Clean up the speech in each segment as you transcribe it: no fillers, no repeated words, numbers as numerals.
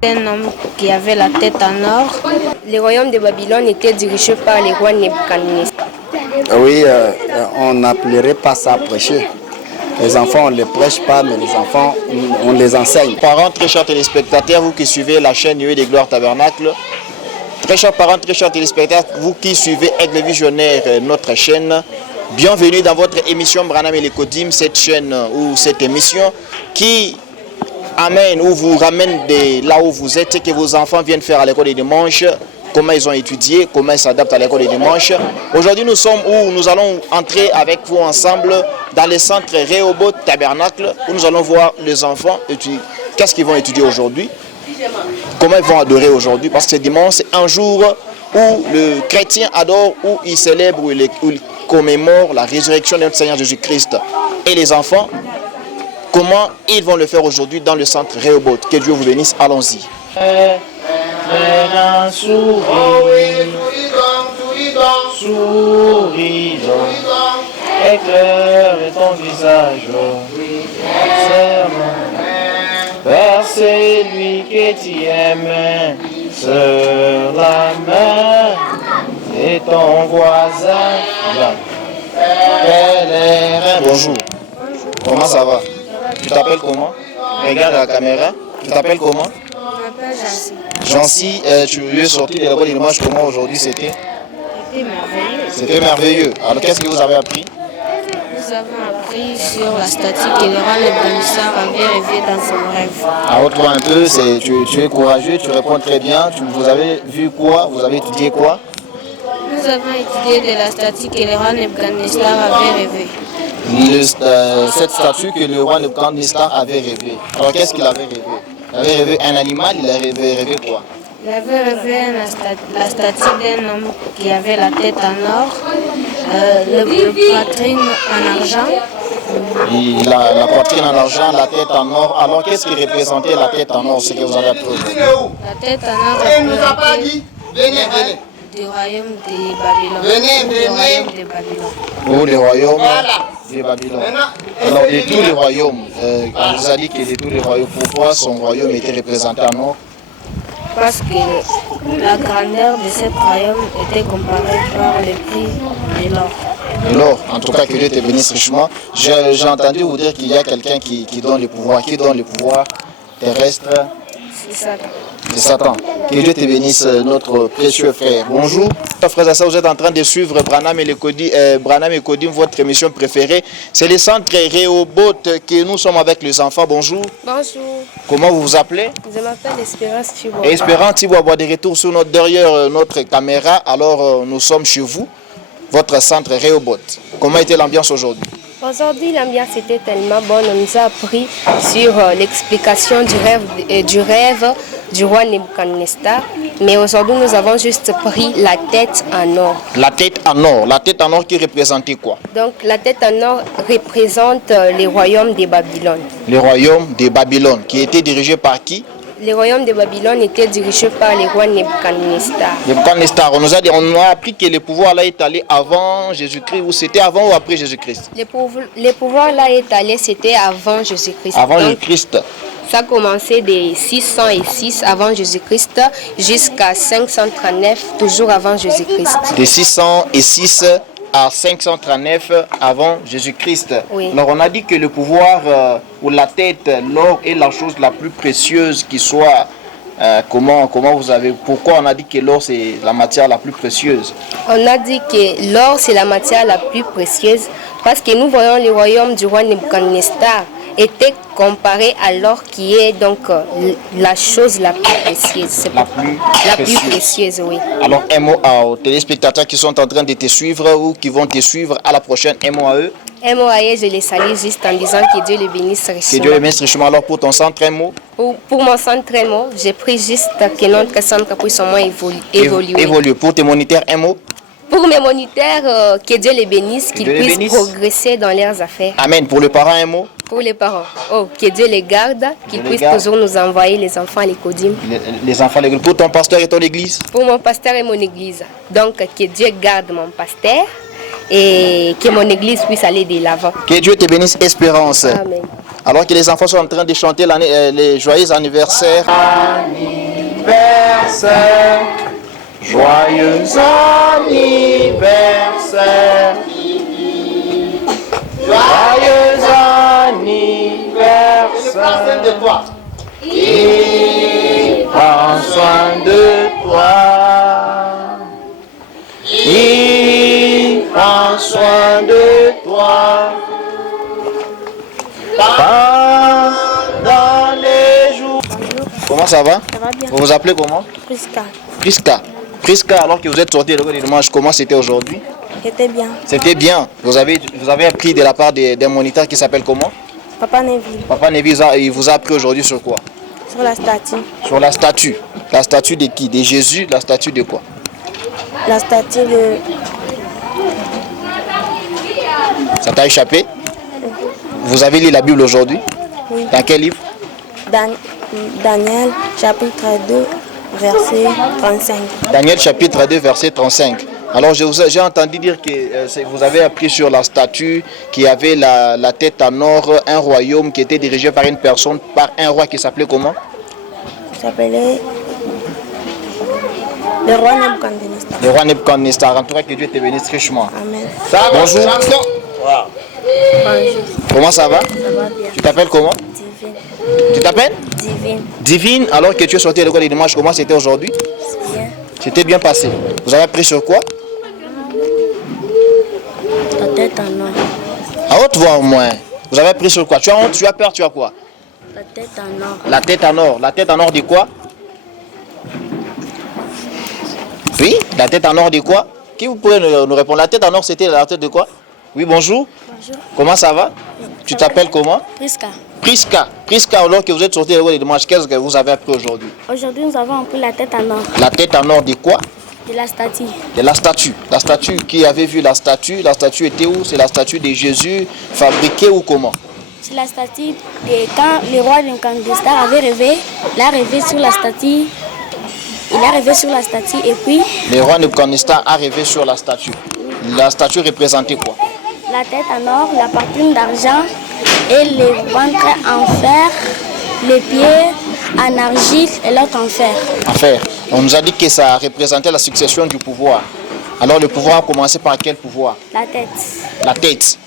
Un homme qui avait la tête en or. Le royaume de Babylone était dirigé par les rois Nebuchadnezzar. Oui, on n'appellerait pas ça prêcher. Les enfants, on ne les prêche pas, mais les enfants, on les enseigne. Parents, très chers téléspectateurs, vous qui suivez la chaîne Nuée des Gloires Tabernacle, très chers parents, très chers téléspectateurs, vous qui suivez Aigle Visionnaire, notre chaîne, bienvenue dans votre émission Branham et les Kodim, cette chaîne ou cette émission qui amène ou vous ramène de là où vous êtes et que vos enfants viennent faire à l'école des dimanches, comment ils ont étudié, comment ils s'adaptent à l'école des dimanches. Aujourd'hui, nous sommes où nous allons entrer avec vous ensemble dans le centre Rehoboth Tabernacle, où nous allons voir les enfants étudier. Qu'est-ce qu'ils vont étudier aujourd'hui, comment ils vont adorer aujourd'hui, parce que dimanche, c'est un jour où le chrétien adore, où il célèbre, où il commémore la résurrection de notre Seigneur Jésus-Christ. Et les enfants, comment ils vont le faire aujourd'hui dans le centre Rehoboth. Que Dieu vous bénisse, allons-y. Souris donc, éclaire ton visage, vers celui que tu aimes, sur la main et ton voisin. Bonjour. Comment ça va? Tu t'appelles comment? Regarde la caméra. Tu t'appelles comment? Je m'appelle Jancy. Jancy, tu es sorti de la bonne image. Comment aujourd'hui c'était? C'était merveilleux. C'était merveilleux. Alors qu'est-ce que vous avez appris? Nous avons appris sur la statue que le roi Nebuchadnezzar avait rêvé dans son rêve. Alors toi un peu, tu es courageux, tu réponds très bien. Vous avez vu quoi? Vous avez étudié quoi? Nous avons étudié de la statue que le roi Nebuchadnezzar avait rêvé. Cette statue que le roi Nebuchadnezzar avait rêvé. Alors qu'est-ce qu'il avait rêvé? Il avait rêvé un animal, il avait rêvé quoi? Il avait rêvé la statue d'un homme qui avait la tête en or, le poitrine en argent. La poitrine en argent, la tête en or. Alors qu'est-ce qui représentait la tête en or, ce que vous avez appris aujourd'hui? La tête en or représentait du royaume de Babylone. Ou le royaume de Babylone. Alors de tous les royaumes, on vous a dit que de tous les royaumes, pourquoi son royaume était représenté en or? Parce que la grandeur de ce royaume était comparée par le prix de l'or. Alors, en tout cas, que Dieu te bénisse richement. J'ai entendu vous dire qu'il y a quelqu'un qui donne le pouvoir. Qui donne le pouvoir terrestre? C'est Satan. C'est Satan. Que Dieu te bénisse, notre précieux frère. Bonjour. Frères et sœurs, vous êtes en train de suivre Branham et Kodim, votre émission préférée. C'est le centre Rehoboth que nous sommes avec les enfants. Bonjour. Bonjour. Comment vous vous appelez? Je m'appelle Espérance Thibault. Espérance Thibault, de retour sur derrière notre caméra. Alors, nous sommes chez vous, votre centre Rehoboth. Comment était l'ambiance aujourd'hui? Aujourd'hui, l'ambiance était tellement bonne. On nous a appris sur l'explication du rêve du roi Nebuchadnezzar. Mais aujourd'hui, nous avons juste pris la tête en or. La tête en or. La tête en or qui représentait quoi? Donc, la tête en or représente les royaumes de Babylone. Le royaume de Babylone, qui était dirigé par qui? Le royaume de Babylone était dirigé par le roi Nebuchadnezzar. Nebuchadnezzar, on a appris que le pouvoir là est allé avant Jésus-Christ, ou c'était avant ou après Jésus-Christ? Le pouvoir là est allé, c'était avant Jésus-Christ. Avant Jésus-Christ. Ça a commencé de 606 avant Jésus-Christ jusqu'à 539, toujours avant Jésus-Christ. De 606 à 539 avant Jésus-Christ. Oui. Alors on a dit que le pouvoir ou la tête, l'or est la chose la plus précieuse qui soit. Pourquoi on a dit que l'or c'est la matière la plus précieuse? On a dit que l'or c'est la matière la plus précieuse parce que nous voyons le royaume du roi Nebuchadnezzar était comparé à l'or qui est donc la chose la plus précieuse. C'est la plus précieuse, oui. Alors un mot aux téléspectateurs qui sont en train de te suivre ou qui vont te suivre à la prochaine, un mot à eux. Un mot à eux, je les salue juste en disant que Dieu les bénisse richement. Que Dieu les bénisse richement. Alors pour ton centre, un mot? Pour mon centre, un mot, j'ai pris juste que notre centre puisse au moins évoluer. Pour tes moniteurs, un mot? Pour mes moniteurs, que Dieu les bénisse, qu'ils puissent progresser dans leurs affaires. Amen. Pour les parents, un mot? Pour les parents, que Dieu les garde, qu'ils puissent toujours nous envoyer les enfants à l'écodim. Les enfants à l'église. Pour ton pasteur et ton église? Pour mon pasteur et mon église. Donc, que Dieu garde mon pasteur et que mon église puisse aller de l'avant. Que Dieu te bénisse, Espérance. Amen. Alors que les enfants sont en train de chanter les joyeux anniversaires. Anniversaire, joyeux anniversaire, joyeux anniversaire. de toi. Il prend soin de toi. Il prend soin de toi. Pendant les jours. Comment ça va? Ça va bien. Vous vous appelez comment? Prisca. Prisca. Prisca, alors que vous êtes sorti le dimanche, comment c'était aujourd'hui? C'était bien. C'était bien. Vous avez appris de la part d'un moniteur qui s'appelle comment? Papa Neville. Papa Nevi, il vous a appris aujourd'hui sur quoi? Sur la statue. Sur la statue. La statue de qui? De Jésus, la statue de quoi? La statue de Ça t'a échappé? Vous avez lu la Bible aujourd'hui? Oui. Dans quel livre? Daniel, chapitre 2, verset 35. Daniel chapitre 2, verset 35. Alors j'ai entendu dire que vous avez appris sur la statue qui avait la tête en or, un royaume qui était dirigé par une personne, par un roi qui s'appelait comment? Il s'appelait le roi Nebuchadnezzar. Le roi Nebuchadnezzar. En tout cas, que Dieu te bénisse richement. Amen. Bonjour. Bonjour. Comment ça va? Ça va bien. Tu t'appelles comment? Divine. Tu t'appelles? Divine. Divine. Alors que tu es sorti de l'école du dimanche, comment c'était aujourd'hui? C'est bien. C'était bien passé. Vous avez appris sur quoi? Ta tête en or. À haute voix au moins. Vous avez appris sur quoi? Tu as honte, tu as peur, tu as quoi? La tête en or. La tête en or. La tête en or de quoi? Oui, la tête en or de quoi? Qui vous pouvez nous répondre? La tête en or, c'était la tête de quoi? Oui, bonjour. Bonjour. Comment ça va? Tu t'appelles comment? Prisca. Prisca. Prisca, alors que vous êtes sorti de l'école du dimanche, qu'est-ce que vous avez appris aujourd'hui? Aujourd'hui, nous avons appris la tête en or. La tête en or de quoi? De la statue. De la statue. La statue, qui avait vu la statue était où? C'est la statue de Jésus, fabriquée ou comment? C'est la statue de quand le roi Nebuchadnezzar avait rêvé. Il a rêvé sur la statue. Il a rêvé sur la statue et puis Le roi Nebuchadnezzar a rêvé sur la statue. La statue représentait quoi? la tête en or, la poitrine d'argent et le ventre en fer, les pieds en argile et l'autre en fer. En fait, on nous a dit que ça représentait la succession du pouvoir. Alors le pouvoir a commencé par quel pouvoir? La tête. La tête.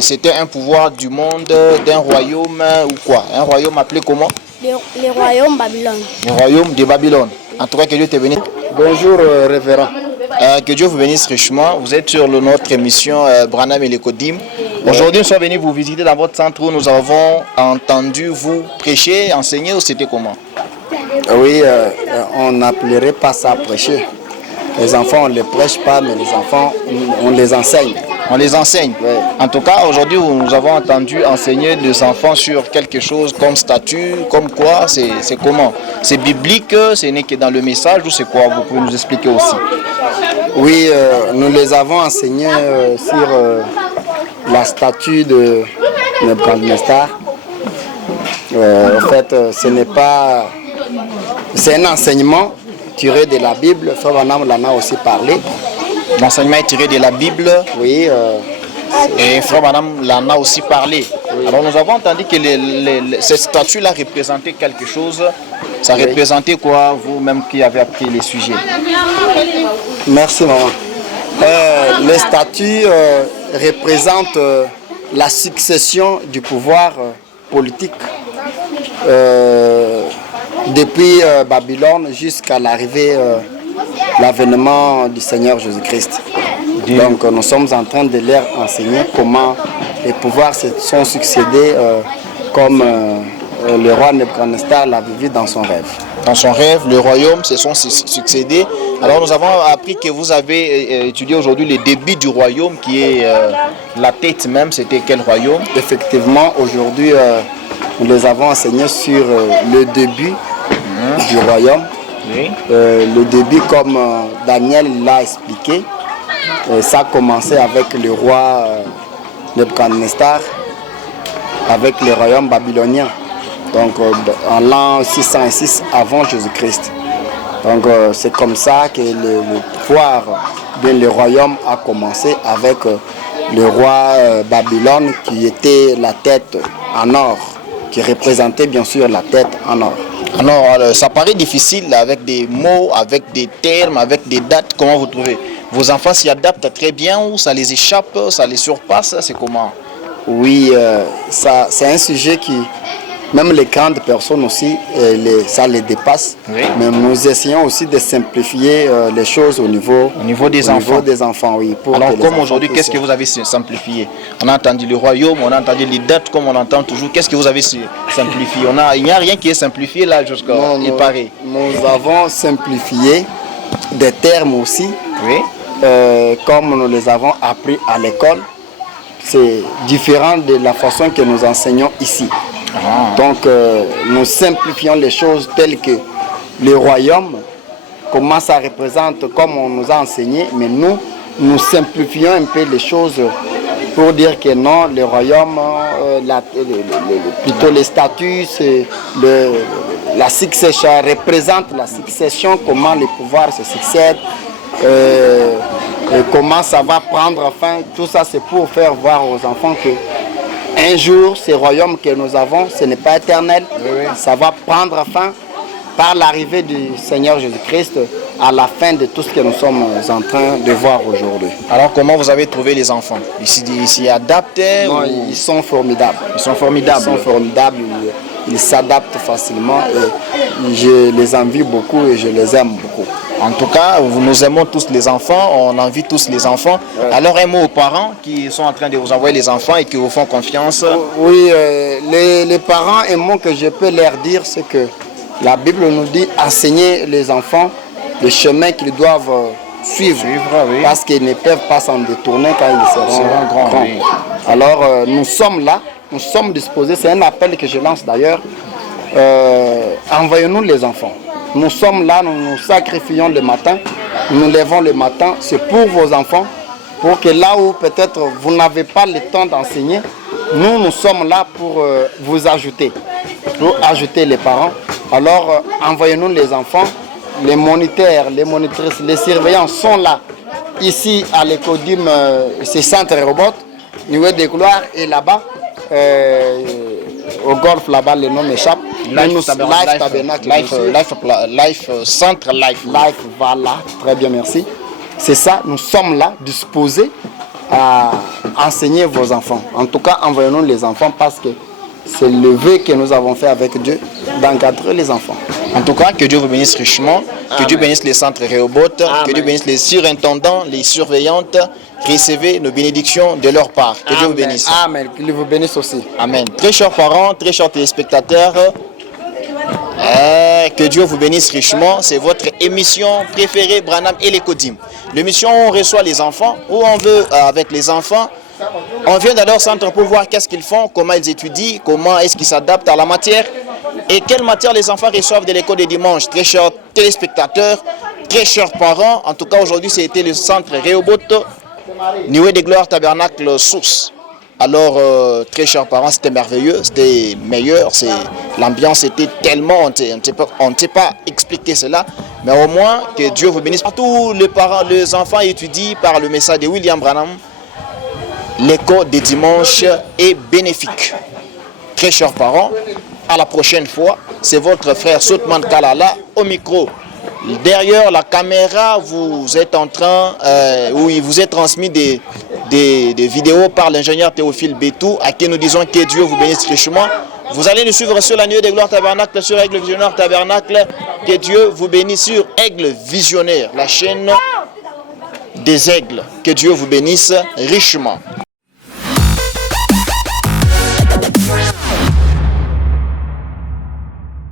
C'était un pouvoir du monde, d'un royaume ou quoi? Un royaume appelé comment? Le royaume Babylone. Le royaume de Babylone. En tout cas, que Dieu te bénisse. Bonjour, révérend. Que Dieu vous bénisse richement. Vous êtes sur notre émission Branham et les Kodim. Aujourd'hui, nous sommes venus vous visiter dans votre centre où nous avons entendu vous prêcher, enseigner, ou c'était comment? Oui, on n'appellerait pas ça prêcher. Les enfants, on ne les prêche pas, mais les enfants, on les enseigne. On les enseigne. Ouais. En tout cas, aujourd'hui, nous avons entendu enseigner les enfants sur quelque chose comme statut, comme quoi, c'est comment? C'est biblique, ce n'est que dans le message ou c'est quoi? Vous pouvez nous expliquer aussi. Oui, nous les avons enseignés sur la statue de Nebuchadnezzar. En fait, ce n'est pas... C'est un enseignement tiré de la Bible. Frère Branham l'en a aussi parlé. L'enseignement est tiré de la Bible. Oui, Et Frère Madame l'en a aussi parlé. Oui. Alors nous avons entendu que cette statue-là représentait quelque chose. Ça représentait quoi, vous-même qui avez appris les sujets? merci maman. Les statues représentent la succession du pouvoir politique depuis Babylone jusqu'à l'arrivée, l'avènement du Seigneur Jésus-Christ. Donc nous sommes en train de leur enseigner comment les pouvoirs se sont succédés comme le roi Nebuchadnezzar l'a vu dans son rêve. Dans son rêve, le royaume se sont succédés. Alors nous avons appris que vous avez étudié aujourd'hui le début du royaume qui est la tête même. C'était quel royaume? Effectivement, aujourd'hui nous les avons enseignés sur le début du royaume. Oui. Le début, comme Daniel l'a expliqué, ça a commencé avec le roi Nebuchadnezzar, avec le royaume babylonien, donc en l'an 606 avant Jésus-Christ. Donc c'est comme ça que le pouvoir bien, le royaume a commencé avec le roi Babylone qui était la tête en or, qui représentait bien sûr la tête en or. Alors, ça paraît difficile avec des mots, avec des termes, avec des dates. Comment vous trouvez? Vos enfants s'y adaptent très bien ou ça les échappe, ça les surpasse? C'est comment? Oui, c'est un sujet qui, même les grandes personnes aussi, ça les dépasse. Oui. Mais nous essayons aussi de simplifier les choses au niveau des enfants. Oui, alors, comme aujourd'hui, qu'est-ce que vous avez simplifié? On a entendu le royaume, on a entendu les dates, comme on entend toujours. Qu'est-ce que vous avez simplifié? Il n'y a rien qui est simplifié là jusqu'à il paraît. Nous avons simplifié des termes aussi, oui. comme nous les avons appris à l'école. C'est différent de la façon que nous enseignons ici. Donc, nous simplifions les choses telles que le royaume, comment ça représente, comme on nous a enseigné, mais nous simplifions un peu les choses pour dire que non, le royaume, plutôt les statuts, la succession représente la succession, comment les pouvoirs se succèdent. Comment ça va prendre fin, tout ça c'est pour faire voir aux enfants que un jour, ce royaume que nous avons, ce n'est pas éternel, ça va prendre fin par l'arrivée du Seigneur Jésus-Christ à la fin de tout ce que nous sommes en train de voir aujourd'hui. Alors comment vous avez trouvé les enfants? Ils s'y adaptent? Non, ils sont formidables. Ils sont formidables. Ils sont formidables, ils s'adaptent facilement et je les envie beaucoup et je les aime beaucoup. En tout cas, nous aimons tous les enfants, on envie tous les enfants. Ouais. Alors un mot aux parents qui sont en train de vous envoyer les enfants et qui vous font confiance. Oui, les parents, un mot que je peux leur dire, c'est que la Bible nous dit enseigner les enfants le chemin qu'ils doivent suivre oui. Parce qu'ils ne peuvent pas s'en détourner quand ils seront grands. Oui. Alors nous sommes là, nous sommes disposés, c'est un appel que je lance d'ailleurs, envoyez-nous les enfants. Nous sommes là, nous nous sacrifions le matin, nous levons le matin, c'est pour vos enfants, pour que là où peut-être vous n'avez pas le temps d'enseigner, nous sommes là pour vous ajouter, pour ajouter les parents. Alors envoyez-nous les enfants, les moniteurs, les monitrices, les surveillants sont là, ici à l'Écodime, c'est Centre Robot, Nuée des Gloires et là-bas, au golf là-bas, le nom m'échappe. Life Centre Life. Life, voilà, très bien, merci. C'est ça, nous sommes là, disposés à enseigner vos enfants. En tout cas, envoyez-nous les enfants parce que c'est le vœu que nous avons fait avec Dieu, d'encadrer les enfants. En tout cas, que Dieu vous bénisse richement, que Dieu bénisse les centres Rehoboth, que Dieu bénisse les surintendants, les surveillantes. Recevez nos bénédictions de leur part. Que Dieu vous bénisse. Amen. Qu'il vous bénisse aussi. Amen. Très chers parents, très chers téléspectateurs, que Dieu vous bénisse richement. C'est votre émission préférée, Branham et l'Écodim. L'émission où on reçoit les enfants, où on veut avec les enfants. On vient dans leur centre pour voir qu'est-ce qu'ils font, comment ils étudient, comment est-ce qu'ils s'adaptent à la matière et quelle matière les enfants reçoivent de l'école des dimanches. Très chers téléspectateurs, très chers parents, en tout cas aujourd'hui c'était le centre Rehoboth, Nuée des Gloires Tabernacle Source. Alors, très chers parents, c'était merveilleux, c'était meilleur, l'ambiance était tellement, on ne sait pas expliquer cela, mais au moins que Dieu vous bénisse. Tous les parents, les enfants étudient par le message de William Branham. L'école des dimanches est bénéfique. Très chers parents, à la prochaine fois, c'est votre frère Soutman Kalala au micro. Derrière la caméra, vous êtes en train, où il vous est transmis des vidéos par l'ingénieur Théophile Bétou, à qui nous disons que Dieu vous bénisse richement. Vous allez nous suivre sur la Nuée des Gloires Tabernacle, sur Aigle Visionnaire Tabernacle. Que Dieu vous bénisse sur Aigle Visionnaire, la chaîne des aigles. Que Dieu vous bénisse richement.